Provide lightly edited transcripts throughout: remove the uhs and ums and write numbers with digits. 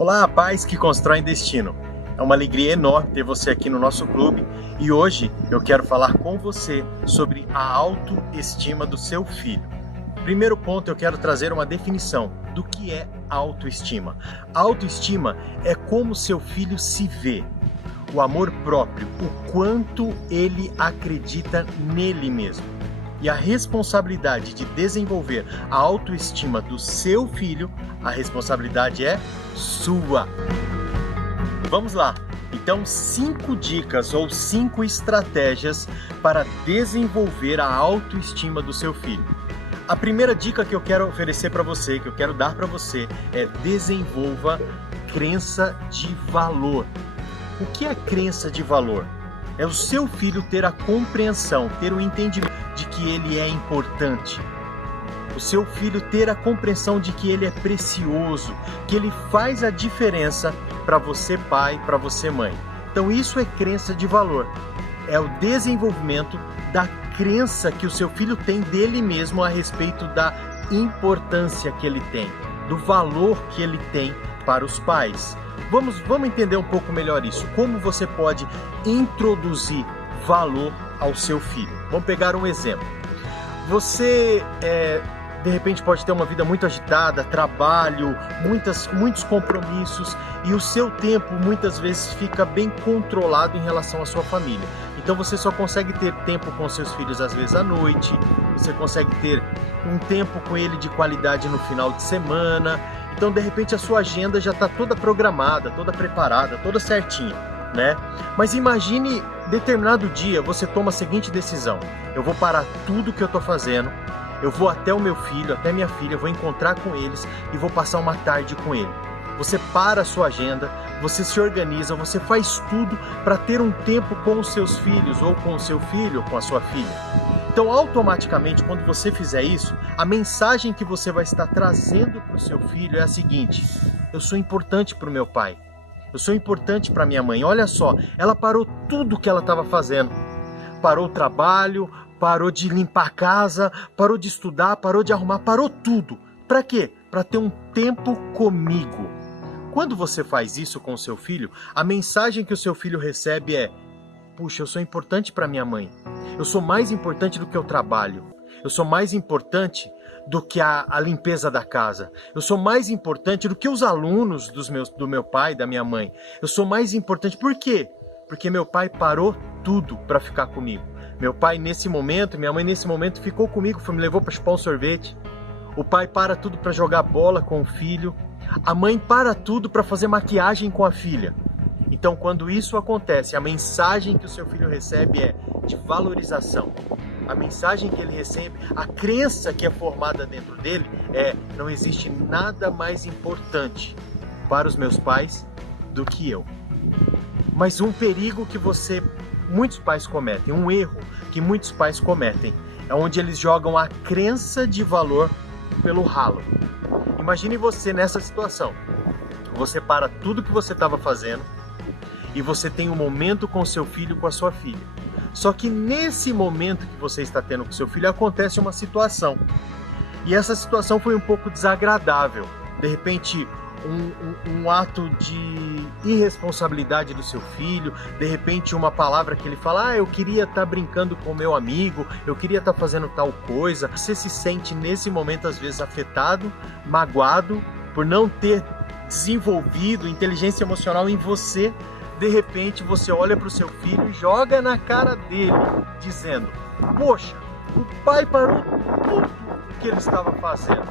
Olá, pais que constroem destino. É uma alegria enorme ter você aqui no nosso clube e hoje eu quero falar com você sobre a autoestima do seu filho. Primeiro ponto, eu quero trazer uma definição do que é autoestima. A autoestima é como seu filho se vê, o amor próprio, o quanto ele acredita nele mesmo. E a responsabilidade de desenvolver a autoestima do seu filho, a responsabilidade é sua. Vamos lá! Então, 5 dicas ou 5 estratégias para desenvolver a autoestima do seu filho. A primeira dica que eu quero oferecer para você, que eu quero dar para você, é desenvolva crença de valor. O que é crença de valor? É o seu filho ter a compreensão, ter o entendimento de que ele é importante. O seu filho ter a compreensão de que ele é precioso, que ele faz a diferença para você pai, para você mãe. Então isso é crença de valor. É o desenvolvimento da crença que o seu filho tem dele mesmo a respeito da importância que ele tem, do valor que ele tem para os pais. Vamos entender um pouco melhor isso. Como você pode introduzir valor ao seu filho. Vamos pegar um exemplo. Você, de repente, pode ter uma vida muito agitada, trabalho, muitos compromissos e o seu tempo muitas vezes fica bem controlado em relação à sua família. Então você só consegue ter tempo com seus filhos às vezes à noite, você consegue ter um tempo com ele de qualidade no final de semana. Então, de repente, a sua agenda já está toda programada, toda preparada, toda certinha, né? Mas imagine, determinado dia, você toma a seguinte decisão. Eu vou parar tudo que eu estou fazendo, eu vou até o meu filho, até minha filha, vou encontrar com eles e vou passar uma tarde com ele. Você para a sua agenda, você se organiza, você faz tudo para ter um tempo com os seus filhos, ou com o seu filho, ou com a sua filha. Então, automaticamente, quando você fizer isso, a mensagem que você vai estar trazendo para o seu filho é a seguinte: eu sou importante para o meu pai, eu sou importante para minha mãe. Olha só, ela parou tudo que ela estava fazendo, parou o trabalho, parou de limpar a casa, parou de estudar, parou de arrumar, parou tudo. Para quê? Para ter um tempo comigo. Quando você faz isso com o seu filho, a mensagem que o seu filho recebe é: puxa, eu sou importante para minha mãe. Eu sou mais importante do que o trabalho. Eu sou mais importante do que a limpeza da casa. Eu sou mais importante do que os alunos do meu pai, da minha mãe. Eu sou mais importante. Por quê? Porque meu pai parou tudo para ficar comigo. Meu pai nesse momento, minha mãe nesse momento ficou comigo, me levou para chupar um sorvete. O pai para tudo para jogar bola com o filho. A mãe para tudo para fazer maquiagem com a filha. Então, quando isso acontece, a mensagem que o seu filho recebe é de valorização. A mensagem que ele recebe, a crença que é formada dentro dele é: não existe nada mais importante para os meus pais do que eu. Mas um perigo que muitos pais cometem, um erro que muitos pais cometem, é onde eles jogam a crença de valor pelo ralo. Imagine você nessa situação. Você para tudo que você estava fazendo e você tem um momento com seu filho, com a sua filha. Só que nesse momento que você está tendo com seu filho, acontece uma situação. E essa situação foi um pouco desagradável. De repente, um ato de irresponsabilidade do seu filho, de repente uma palavra que ele fala: eu queria estar brincando com meu amigo, eu queria estar fazendo tal coisa. Você se sente nesse momento às vezes afetado, magoado, por não ter desenvolvido inteligência emocional em você. De repente você olha para o seu filho e joga na cara dele, dizendo: poxa, o pai parou tudo o que ele estava fazendo.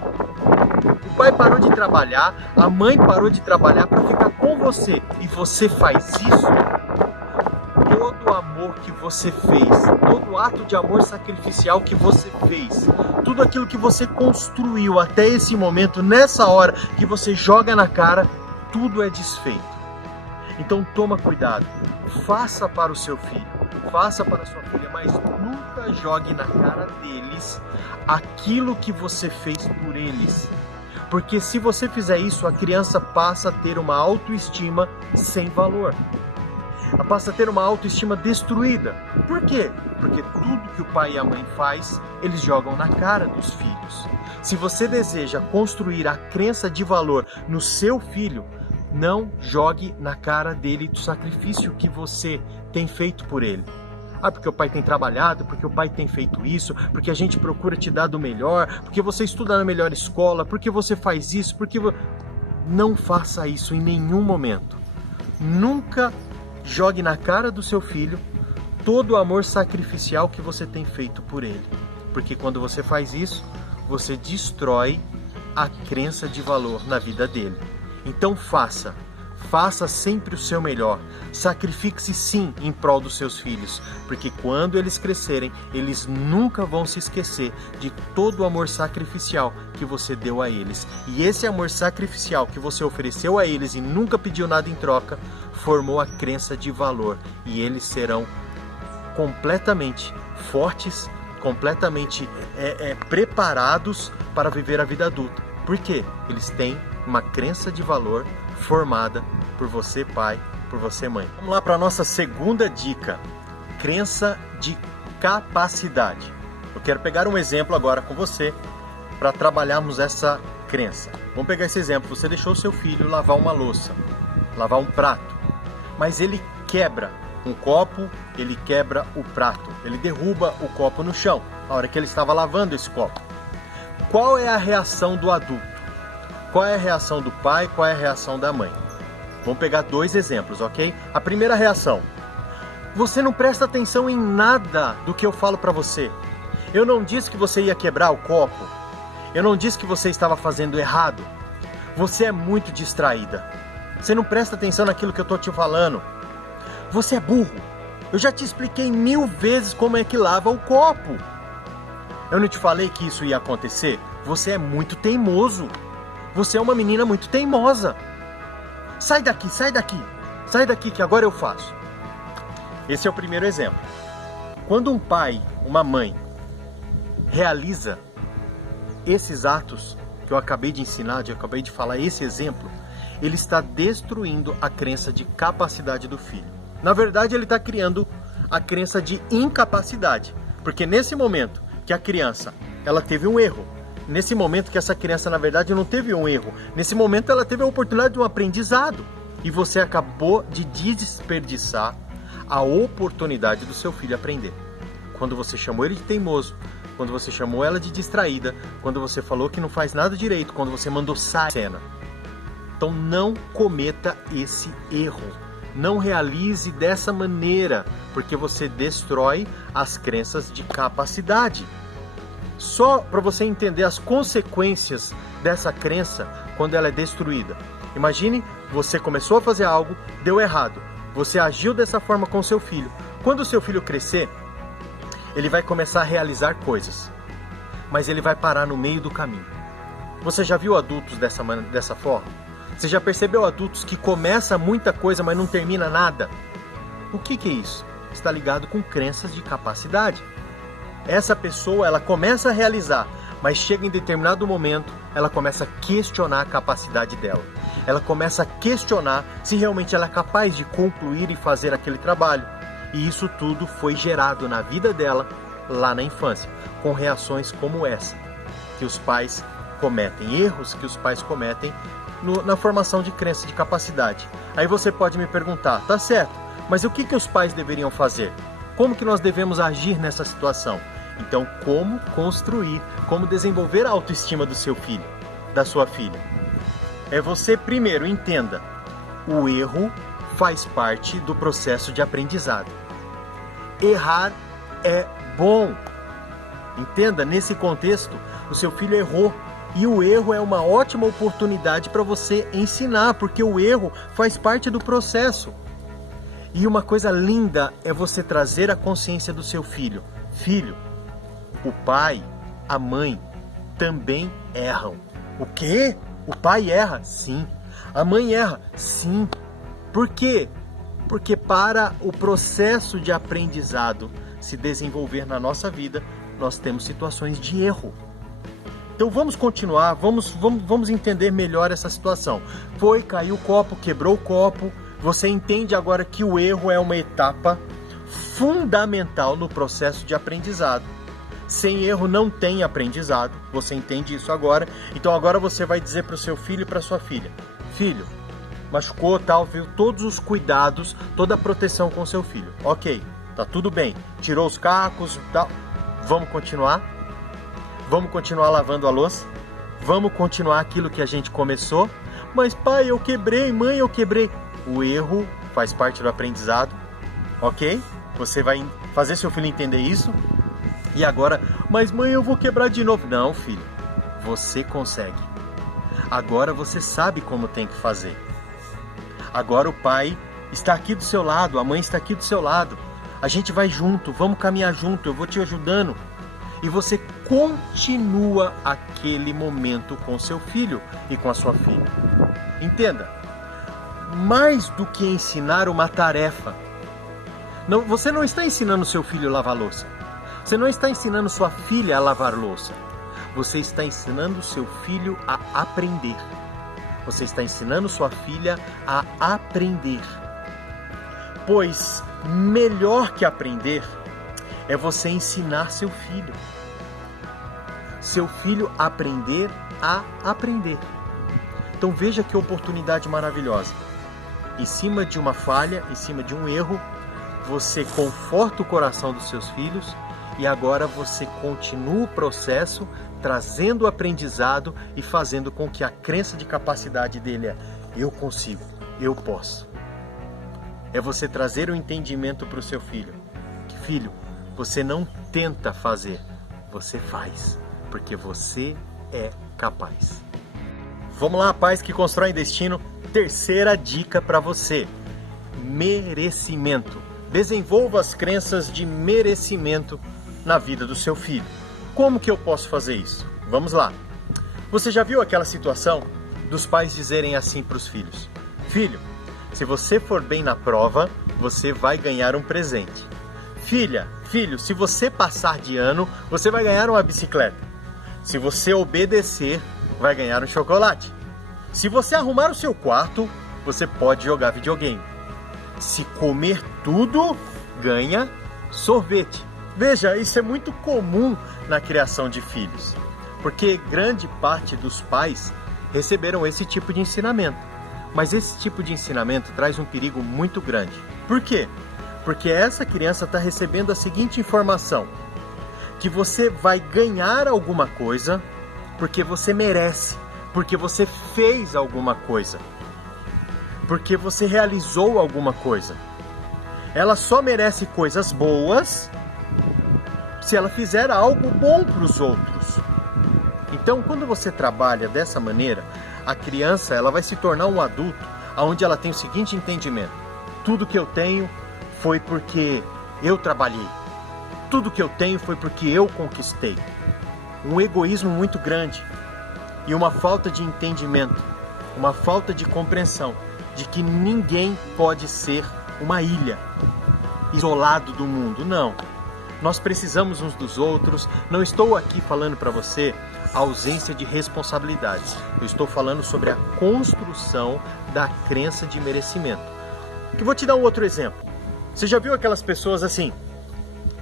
O pai parou de trabalhar, a mãe parou de trabalhar para ficar com você. E você faz isso? Todo o amor que você fez, todo o ato de amor sacrificial que você fez, tudo aquilo que você construiu até esse momento, nessa hora que você joga na cara, tudo é desfeito. Então toma cuidado, faça para o seu filho, faça para a sua filha, mas nunca jogue na cara deles aquilo que você fez por eles. Porque se você fizer isso, a criança passa a ter uma autoestima sem valor. Ela passa a ter uma autoestima destruída. Por quê? Porque tudo que o pai e a mãe faz, eles jogam na cara dos filhos. Se você deseja construir a crença de valor no seu filho, Não jogue na cara dele do sacrifício que você tem feito por ele. Ah, porque o pai tem trabalhado, porque o pai tem feito isso, porque a gente procura te dar do melhor, porque você estuda na melhor escola, porque você faz isso, porque... Não faça isso em nenhum momento. Nunca jogue na cara do seu filho todo o amor sacrificial que você tem feito por ele. Porque quando você faz isso, você destrói a crença de valor na vida dele. Então faça sempre o seu melhor. Sacrifique-se sim em prol dos seus filhos, porque quando eles crescerem, eles nunca vão se esquecer de todo o amor sacrificial que você deu a eles. E esse amor sacrificial que você ofereceu a eles e nunca pediu nada em troca, formou a crença de valor. E eles serão completamente fortes, completamente preparados para viver a vida adulta. Por quê? Eles têm uma crença de valor formada por você, pai, por você, mãe. Vamos lá para a nossa segunda dica: crença de capacidade. Eu quero pegar um exemplo agora com você para trabalharmos essa crença. Vamos pegar esse exemplo. Você deixou seu filho lavar uma louça, lavar um prato, mas ele quebra um copo, ele quebra o prato, ele derruba o copo no chão, na hora que ele estava lavando esse copo. Qual é a reação do adulto? Qual é a reação do pai? Qual é a reação da mãe? Vamos pegar dois exemplos, ok? A primeira reação: você não presta atenção em nada do que eu falo para você. Eu não disse que você ia quebrar o copo. Eu não disse que você estava fazendo errado. Você é muito distraída. Você não presta atenção naquilo que eu estou te falando. Você é burro. Eu já te expliquei 1000 vezes como é que lava o copo. Eu não te falei que isso ia acontecer? Você é muito teimoso. Você é uma menina muito teimosa. Sai daqui, sai daqui. Sai daqui que agora eu faço. Esse é o primeiro exemplo. Quando um pai, uma mãe, realiza esses atos que eu acabei de ensinar, eu acabei de falar, esse exemplo, ele está destruindo a crença de capacidade do filho. Na verdade, ele está criando a crença de incapacidade. Porque nesse momento que a criança, ela teve um erro, nesse momento que essa criança, na verdade, não teve um erro, nesse momento ela teve a oportunidade de um aprendizado. E você acabou de desperdiçar a oportunidade do seu filho aprender. Quando você chamou ele de teimoso, quando você chamou ela de distraída, quando você falou que não faz nada direito, quando você mandou sair da cena. Então não cometa esse erro. Não realize dessa maneira, porque você destrói as crenças de capacidade. Só para você entender as consequências dessa crença quando ela é destruída. Imagine, você começou a fazer algo, deu errado. Você agiu dessa forma com seu filho. Quando o seu filho crescer, ele vai começar a realizar coisas, mas ele vai parar no meio do caminho. Você já viu adultos dessa forma? Você já percebeu adultos que começam muita coisa, mas não termina nada? O que é isso? Está ligado com crenças de capacidade. Essa pessoa, ela começa a realizar, mas chega em determinado momento, ela começa a questionar a capacidade dela. Ela começa a questionar se realmente ela é capaz de concluir e fazer aquele trabalho. E isso tudo foi gerado na vida dela lá na infância, com reações como essa, que os pais cometem, erros que os pais cometem na formação de crença de capacidade. Aí você pode me perguntar, tá certo, mas o que os pais deveriam fazer? Como que nós devemos agir nessa situação? Então, como construir, como desenvolver a autoestima do seu filho, da sua filha? É você primeiro entenda, o erro faz parte do processo de aprendizado. Errar é bom. Entenda, nesse contexto, o seu filho errou. E o erro é uma ótima oportunidade para você ensinar, porque o erro faz parte do processo. E uma coisa linda é você trazer a consciência do seu filho. Filho, o pai, a mãe também erram. O quê? O pai erra? Sim. A mãe erra? Sim. Por quê? Porque para o processo de aprendizado se desenvolver na nossa vida, nós temos situações de erro. Então vamos continuar, vamos entender melhor essa situação. Caiu o copo, quebrou o copo. Você entende agora que o erro é uma etapa fundamental no processo de aprendizado. Sem erro não tem aprendizado. Você entende isso agora. Então agora você vai dizer para o seu filho e para sua filha: filho, machucou, tal, viu todos os cuidados, toda a proteção com seu filho. Ok, tá tudo bem. Tirou os cacos, tal. Vamos continuar? Vamos continuar lavando a louça? Vamos continuar aquilo que a gente começou? Mas pai, eu quebrei, mãe, eu quebrei. O erro faz parte do aprendizado, ok? Você vai fazer seu filho entender isso. E agora, mas mãe, eu vou quebrar de novo. Não, filho, você consegue. Agora você sabe como tem que fazer. Agora o pai está aqui do seu lado, a mãe está aqui do seu lado. A gente vai junto, vamos caminhar junto, eu vou te ajudando. E você continua aquele momento com seu filho e com a sua filha. Entenda, mais do que ensinar uma tarefa, você não está ensinando seu filho a lavar louça. Você não está ensinando sua filha a lavar louça. Você está ensinando seu filho a aprender. Você está ensinando sua filha a aprender. Pois melhor que aprender é você ensinar seu filho. Seu filho aprender a aprender. Então veja que oportunidade maravilhosa. Em cima de uma falha, em cima de um erro, você conforta o coração dos seus filhos e agora você continua o processo trazendo o aprendizado e fazendo com que a crença de capacidade dele é: eu consigo, eu posso. É você trazer o entendimento para o seu filho. Filho, você não tenta fazer, você faz, porque você é capaz. Vamos lá, pais que constroem destino. Terceira dica para você: merecimento. Desenvolva as crenças de merecimento na vida do seu filho. Como que eu posso fazer isso? Vamos lá. Você já viu aquela situação dos pais dizerem assim para os filhos: filho, se você for bem na prova, você vai ganhar um presente. Filho, se você passar de ano, você vai ganhar uma bicicleta. Se você obedecer, vai ganhar um chocolate. Se você arrumar o seu quarto, você pode jogar videogame. Se comer tudo, ganha sorvete. Veja, isso é muito comum na criação de filhos, porque grande parte dos pais receberam esse tipo de ensinamento. Mas esse tipo de ensinamento traz um perigo muito grande. Por quê? Porque essa criança está recebendo a seguinte informação: que você vai ganhar alguma coisa porque você merece, porque você fez alguma coisa, porque você realizou alguma coisa. Ela só merece coisas boas se ela fizer algo bom para os outros. Então, quando você trabalha dessa maneira, a criança ela vai se tornar um adulto onde ela tem o seguinte entendimento: tudo que eu tenho foi porque eu trabalhei. Tudo que eu tenho foi porque eu conquistei. Um egoísmo muito grande e uma falta de entendimento, uma falta de compreensão de que ninguém pode ser uma ilha, isolado do mundo. Não. Nós precisamos uns dos outros. Não estou aqui falando para você a ausência de responsabilidades. Eu estou falando sobre a construção da crença de merecimento. Eu vou te dar um outro exemplo. Você já viu aquelas pessoas assim?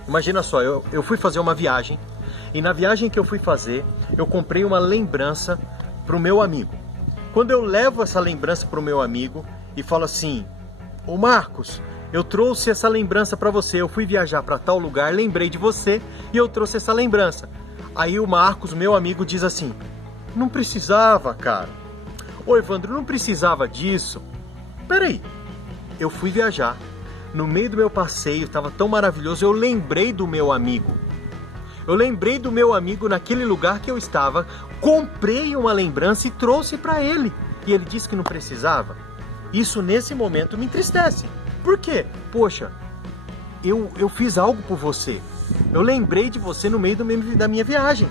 Imagina só, eu fui fazer uma viagem e na viagem que eu fui fazer, eu comprei uma lembrança para o meu amigo. Quando eu levo essa lembrança para o meu amigo e falo assim: ô Marcos, eu trouxe essa lembrança para você, eu fui viajar para tal lugar, lembrei de você e eu trouxe essa lembrança. Aí o Marcos, meu amigo, diz assim: não precisava, cara. Ô Evandro, não precisava disso. Peraí, eu fui viajar. No meio do meu passeio, estava tão maravilhoso, eu lembrei do meu amigo. Eu lembrei do meu amigo naquele lugar que eu estava, comprei uma lembrança e trouxe para ele. E ele disse que não precisava. Isso nesse momento me entristece. Por quê? Poxa, eu fiz algo por você. Eu lembrei de você no meio da minha viagem.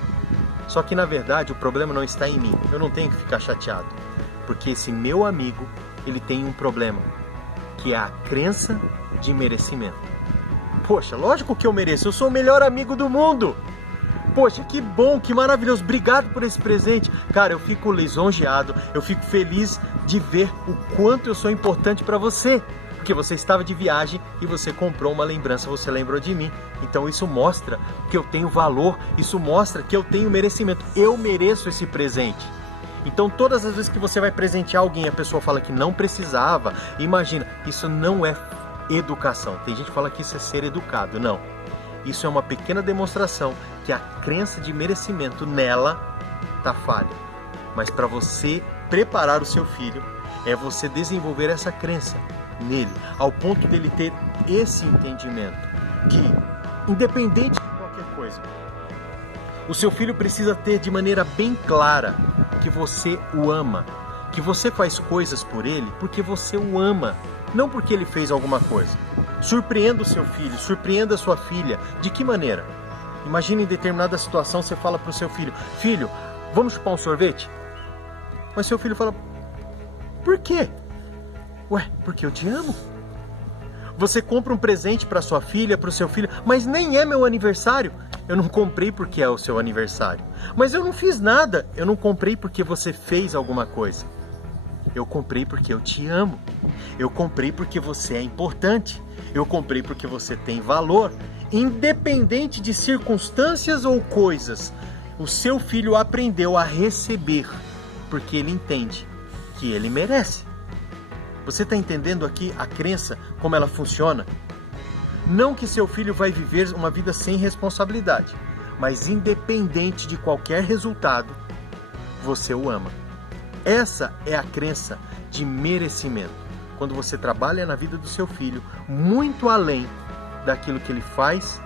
Só que na verdade o problema não está em mim. Eu não tenho que ficar chateado. Porque esse meu amigo, ele tem um problema, que é a crença de merecimento. Poxa, lógico que eu mereço, eu sou o melhor amigo do mundo. Poxa, que bom, que maravilhoso, obrigado por esse presente. Cara, eu fico lisonjeado, eu fico feliz de ver o quanto eu sou importante para você. Porque você estava de viagem e você comprou uma lembrança, você lembrou de mim. Então isso mostra que eu tenho valor, isso mostra que eu tenho merecimento. Eu mereço esse presente. Então todas as vezes que você vai presentear alguém e a pessoa fala que não precisava, imagina, isso não é educação. Tem gente que fala que isso é ser educado. Não. Isso é uma pequena demonstração que a crença de merecimento nela está falha. Mas para você preparar o seu filho, é você desenvolver essa crença nele, ao ponto dele ter esse entendimento, que independente de qualquer coisa, o seu filho precisa ter de maneira bem clara que você o ama, que você faz coisas por ele porque você o ama, não porque ele fez alguma coisa. Surpreenda o seu filho, surpreenda a sua filha. De que maneira? Imagine em determinada situação você fala para o seu filho: filho, vamos chupar um sorvete? Mas seu filho fala: por quê? Ué, porque eu te amo. Você compra um presente para sua filha, para o seu filho, mas nem é meu aniversário. Eu não comprei porque é o seu aniversário. Mas eu não fiz nada. Eu não comprei porque você fez alguma coisa. Eu comprei porque eu te amo. Eu comprei porque você é importante. Eu comprei porque você tem valor. Independente de circunstâncias ou coisas, o seu filho aprendeu a receber porque ele entende que ele merece. Você está entendendo aqui a crença, como ela funciona? Não que seu filho vai viver uma vida sem responsabilidade, mas independente de qualquer resultado, você o ama. Essa é a crença de merecimento. Quando você trabalha na vida do seu filho, muito além daquilo que ele faz,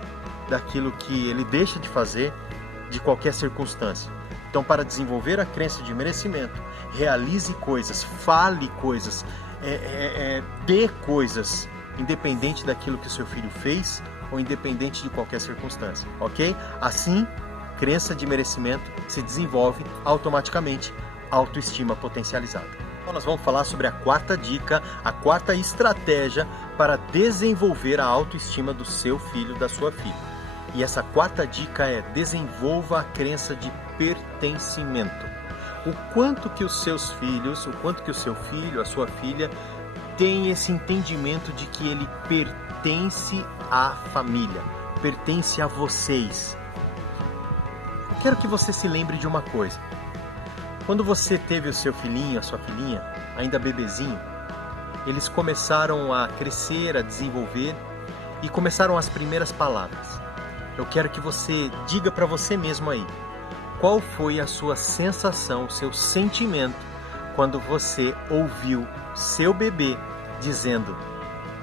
daquilo que ele deixa de fazer, de qualquer circunstância. Então, para desenvolver a crença de merecimento, realize coisas, fale coisas, dê coisas, independente daquilo que o seu filho fez ou independente de qualquer circunstância, ok? Assim, crença de merecimento se desenvolve automaticamente, autoestima potencializada. Então nós vamos falar sobre a quarta dica, a quarta estratégia para desenvolver a autoestima do seu filho, da sua filha. E essa quarta dica é: desenvolva a crença de pertencimento. O quanto que os seus filhos, o quanto que o seu filho, a sua filha, tem esse entendimento de que ele pertence à família, pertence a vocês. Eu quero que você se lembre de uma coisa. Quando você teve o seu filhinho, a sua filhinha, ainda bebezinho, eles começaram a crescer, a desenvolver e começaram as primeiras palavras. Eu quero que você diga para você mesmo aí, qual foi a sua sensação, o seu sentimento quando você ouviu seu bebê dizendo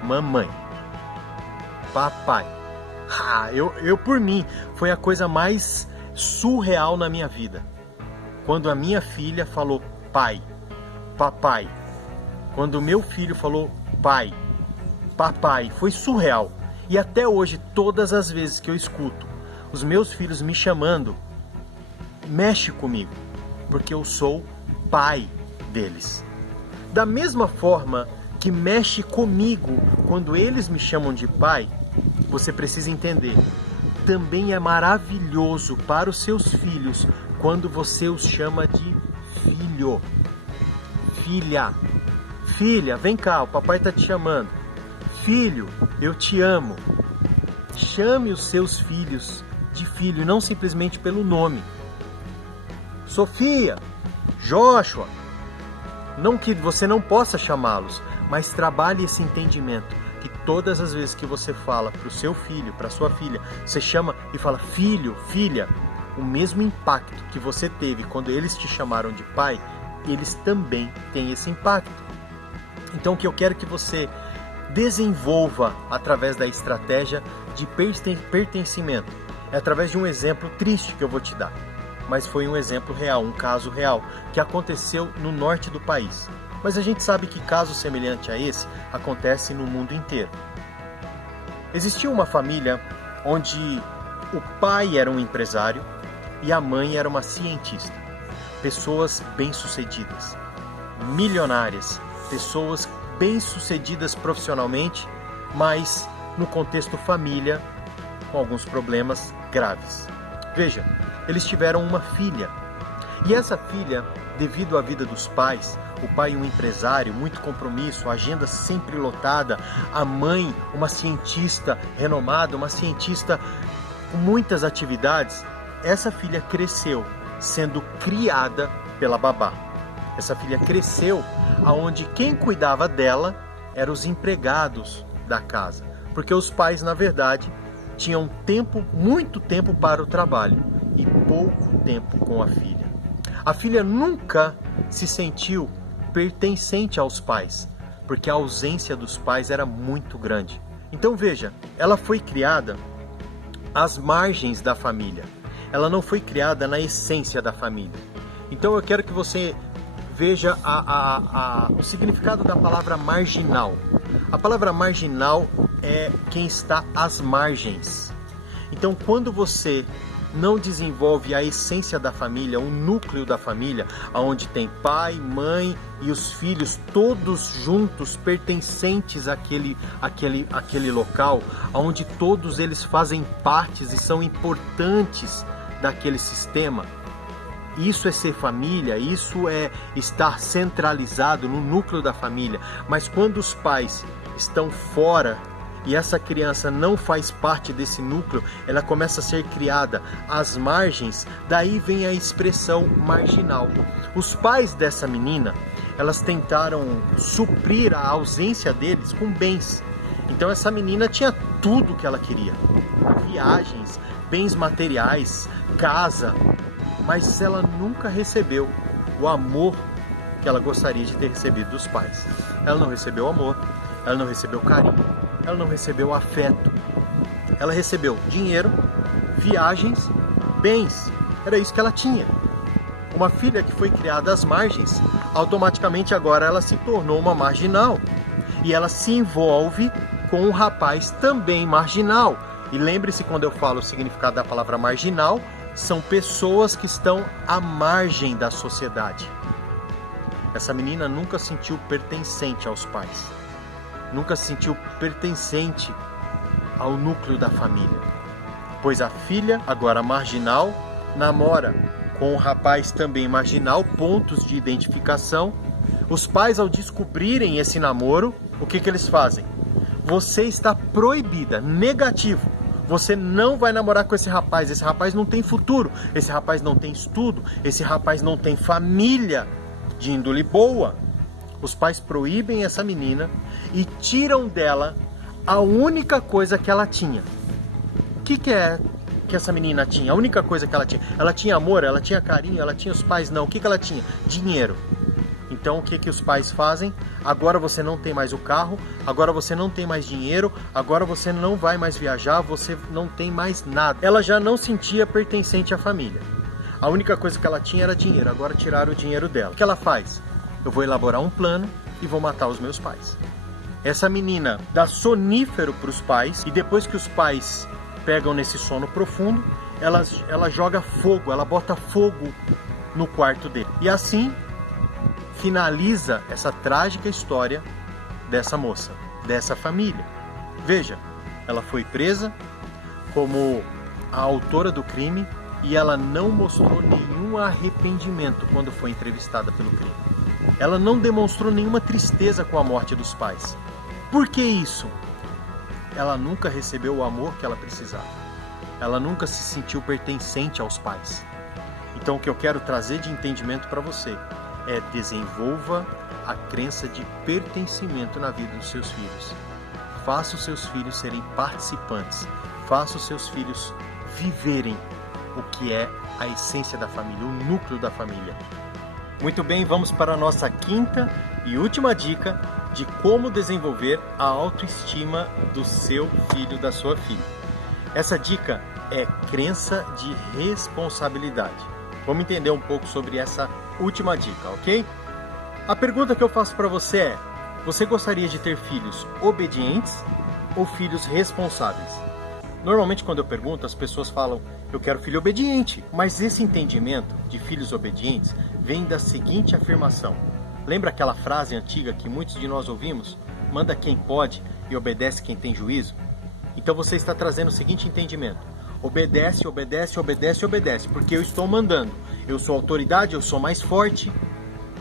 mamãe, papai. Eu por mim, foi a coisa mais surreal na minha vida. Quando a minha filha falou pai, papai. Quando o meu filho falou pai, papai. Foi surreal. E até hoje, todas as vezes que eu escuto os meus filhos me chamando, mexe comigo, porque eu sou pai deles. Da mesma forma que mexe comigo quando eles me chamam de pai, você precisa entender, também é maravilhoso para os seus filhos quando você os chama de filho, filha. Filha, vem cá, o papai está te chamando. Filho, eu te amo. Chame os seus filhos de filho, não simplesmente pelo nome. Sofia, Joshua. Não que você não possa chamá-los, mas trabalhe esse entendimento que todas as vezes que você fala para o seu filho, para a sua filha, você chama e fala filho, filha, o mesmo impacto que você teve quando eles te chamaram de pai, eles também têm esse impacto. Então o que eu quero que você desenvolva através da estratégia de pertencimento é através de um exemplo triste que eu vou te dar. Mas foi um exemplo real, um caso real, que aconteceu no norte do país. Mas a gente sabe que casos semelhantes a esse acontecem no mundo inteiro. Existia uma família onde o pai era um empresário e a mãe era uma cientista. Pessoas bem-sucedidas, milionárias, pessoas bem-sucedidas profissionalmente, mas no contexto família, com alguns problemas graves. Veja, eles tiveram uma filha. E essa filha, devido à vida dos pais, o pai um empresário, muito compromisso, agenda sempre lotada, a mãe uma cientista renomada, uma cientista com muitas atividades, essa filha cresceu sendo criada pela babá. Essa filha cresceu aonde quem cuidava dela eram os empregados da casa, porque os pais, na verdade, tinham tempo, muito tempo para o trabalho e pouco tempo com a filha. A filha nunca se sentiu pertencente aos pais, porque a ausência dos pais era muito grande. Então veja, ela foi criada às margens da família. Ela não foi criada na essência da família. Então eu quero que você veja o significado da palavra marginal. A palavra marginal é quem está às margens. Então quando você não desenvolve a essência da família, o núcleo da família, onde tem pai, mãe e os filhos todos juntos, pertencentes àquele local, onde todos eles fazem partes e são importantes daquele sistema. Isso é ser família, isso é estar centralizado no núcleo da família. Mas quando os pais estão fora e essa criança não faz parte desse núcleo, ela começa a ser criada às margens, daí vem a expressão marginal. Os pais dessa menina, elas tentaram suprir a ausência deles com bens. Então essa menina tinha tudo que ela queria: viagens, bens materiais, casa, mas ela nunca recebeu o amor que ela gostaria de ter recebido dos pais. Ela não recebeu amor, ela não recebeu carinho, ela não recebeu afeto. Ela recebeu dinheiro, viagens, bens. Era isso que ela tinha. Uma filha que foi criada às margens, automaticamente agora ela se tornou uma marginal. E ela se envolve com um rapaz também marginal. E lembre-se, quando eu falo o significado da palavra marginal, são pessoas que estão à margem da sociedade. Essa menina nunca se sentiu pertencente aos pais. Nunca se sentiu pertencente ao núcleo da família. Pois a filha, agora marginal, namora com um rapaz também marginal, pontos de identificação. Os pais, ao descobrirem esse namoro, o que eles fazem? Você está proibida, negativo. Você não vai namorar com esse rapaz não tem futuro, esse rapaz não tem estudo, esse rapaz não tem família de índole boa. Os pais proíbem essa menina e tiram dela a única coisa que ela tinha. O que é que essa menina tinha? A única coisa que ela tinha. Ela tinha amor, ela tinha carinho, ela tinha os pais? Não. O que ela tinha? Dinheiro. Então o que os pais fazem? Agora você não tem mais o carro, agora você não tem mais dinheiro, agora você não vai mais viajar, você não tem mais nada. Ela já não sentia pertencente à família. A única coisa que ela tinha era dinheiro, agora tiraram o dinheiro dela. O que ela faz? Eu vou elaborar um plano e vou matar os meus pais. Essa menina dá sonífero para os pais e depois que os pais pegam nesse sono profundo, ela joga fogo, ela bota fogo no quarto dele. E assim finaliza essa trágica história dessa moça, dessa família. Veja, ela foi presa como a autora do crime e ela não mostrou nenhum arrependimento quando foi entrevistada pelo crime. Ela não demonstrou nenhuma tristeza com a morte dos pais. Por que isso? Ela nunca recebeu o amor que ela precisava. Ela nunca se sentiu pertencente aos pais. Então o que eu quero trazer de entendimento para você é: desenvolva a crença de pertencimento na vida dos seus filhos. Faça os seus filhos serem participantes. Faça os seus filhos viverem o que é a essência da família, o núcleo da família. Muito bem, vamos para a nossa quinta e última dica de como desenvolver a autoestima do seu filho, da sua filha. Essa dica é crença de responsabilidade. Vamos entender um pouco sobre essa última dica, ok? A pergunta que eu faço para você é: você gostaria de ter filhos obedientes ou filhos responsáveis? Normalmente quando eu pergunto, as pessoas falam: eu quero filho obediente. Mas esse entendimento de filhos obedientes vem da seguinte afirmação. Lembra aquela frase antiga que muitos de nós ouvimos? Manda quem pode e obedece quem tem juízo? Então você está trazendo o seguinte entendimento: obedece, obedece, obedece, obedece, porque eu estou mandando. Eu sou autoridade, eu sou mais forte.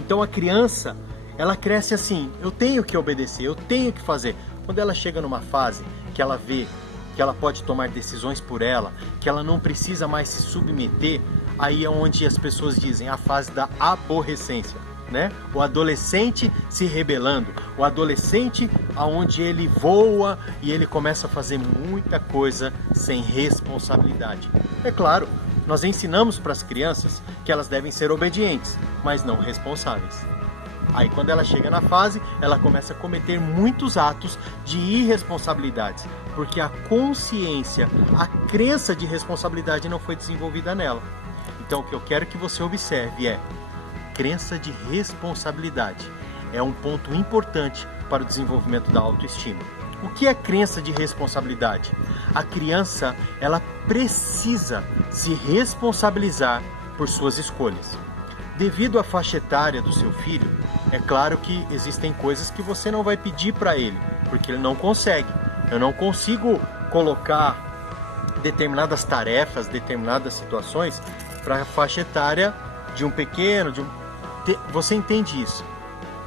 Então a criança, ela cresce assim: eu tenho que obedecer, eu tenho que fazer. Quando ela chega numa fase que ela vê que ela pode tomar decisões por ela, que ela não precisa mais se submeter, aí é onde as pessoas dizem a fase da aborrecência. né? O adolescente se rebelando, o adolescente aonde ele voa e ele começa a fazer muita coisa sem responsabilidade. É claro, nós ensinamos para as crianças que elas devem ser obedientes, mas não responsáveis. Aí quando ela chega na fase, ela começa a cometer muitos atos de irresponsabilidades, porque a consciência, a crença de responsabilidade não foi desenvolvida nela. Então o que eu quero que você observe é crença de responsabilidade. É um ponto importante para o desenvolvimento da autoestima. O que é crença de responsabilidade? A criança, ela precisa se responsabilizar por suas escolhas. Devido à faixa etária do seu filho, é claro que existem coisas que você não vai pedir para ele, porque ele não consegue. Eu não consigo colocar determinadas tarefas, determinadas situações para a faixa etária de um pequeno, Você entende isso?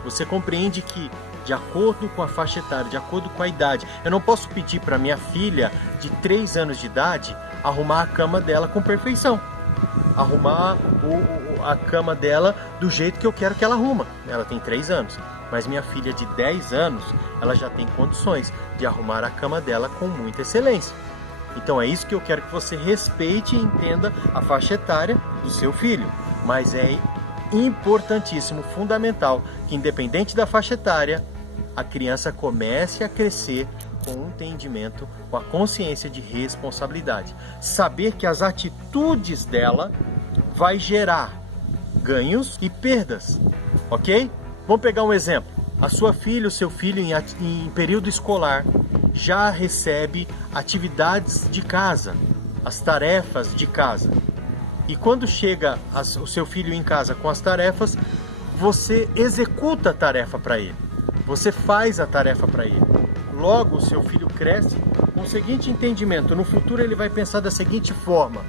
Você compreende que, de acordo com a faixa etária, de acordo com a idade, eu não posso pedir para minha filha de 3 anos de idade arrumar a cama dela com perfeição. Arrumar a cama dela do jeito que eu quero que ela arruma. Ela tem 3 anos, mas minha filha de 10 anos, ela já tem condições de arrumar a cama dela com muita excelência. Então é isso que eu quero que você respeite e entenda a faixa etária do seu filho. Mas é importantíssimo, fundamental, que independente da faixa etária, a criança comece a crescer com o entendimento, com a consciência de responsabilidade. Saber que as atitudes dela vai gerar ganhos e perdas, ok? Vamos pegar um exemplo. A sua filha, o seu filho em período escolar já recebe atividades de casa, as tarefas de casa. E quando chega o seu filho em casa com as tarefas, você executa a tarefa para ele. Você faz a tarefa para ele. Logo, o seu filho cresce com o seguinte entendimento. No futuro ele vai pensar da seguinte forma: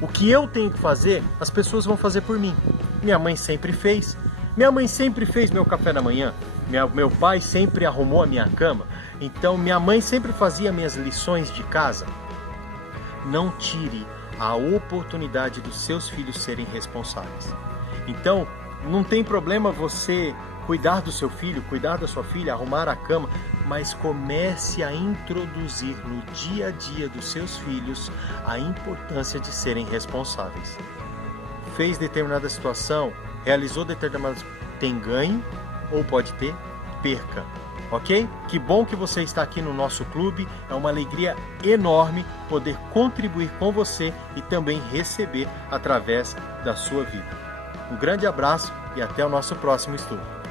o que eu tenho que fazer, as pessoas vão fazer por mim. Minha mãe sempre fez. Minha mãe sempre fez meu café da manhã. Meu pai sempre arrumou a minha cama. Então, minha mãe sempre fazia minhas lições de casa. Não tire a oportunidade dos seus filhos serem responsáveis. Então, não tem problema você cuidar do seu filho, cuidar da sua filha, arrumar a cama, mas comece a introduzir no dia a dia dos seus filhos a importância de serem responsáveis. Fez determinada situação, realizou determinada... Tem ganho ou pode ter perca, ok? Que bom que você está aqui no nosso clube, é uma alegria enorme poder contribuir com você e também receber através da sua vida. Um grande abraço e até o nosso próximo estudo.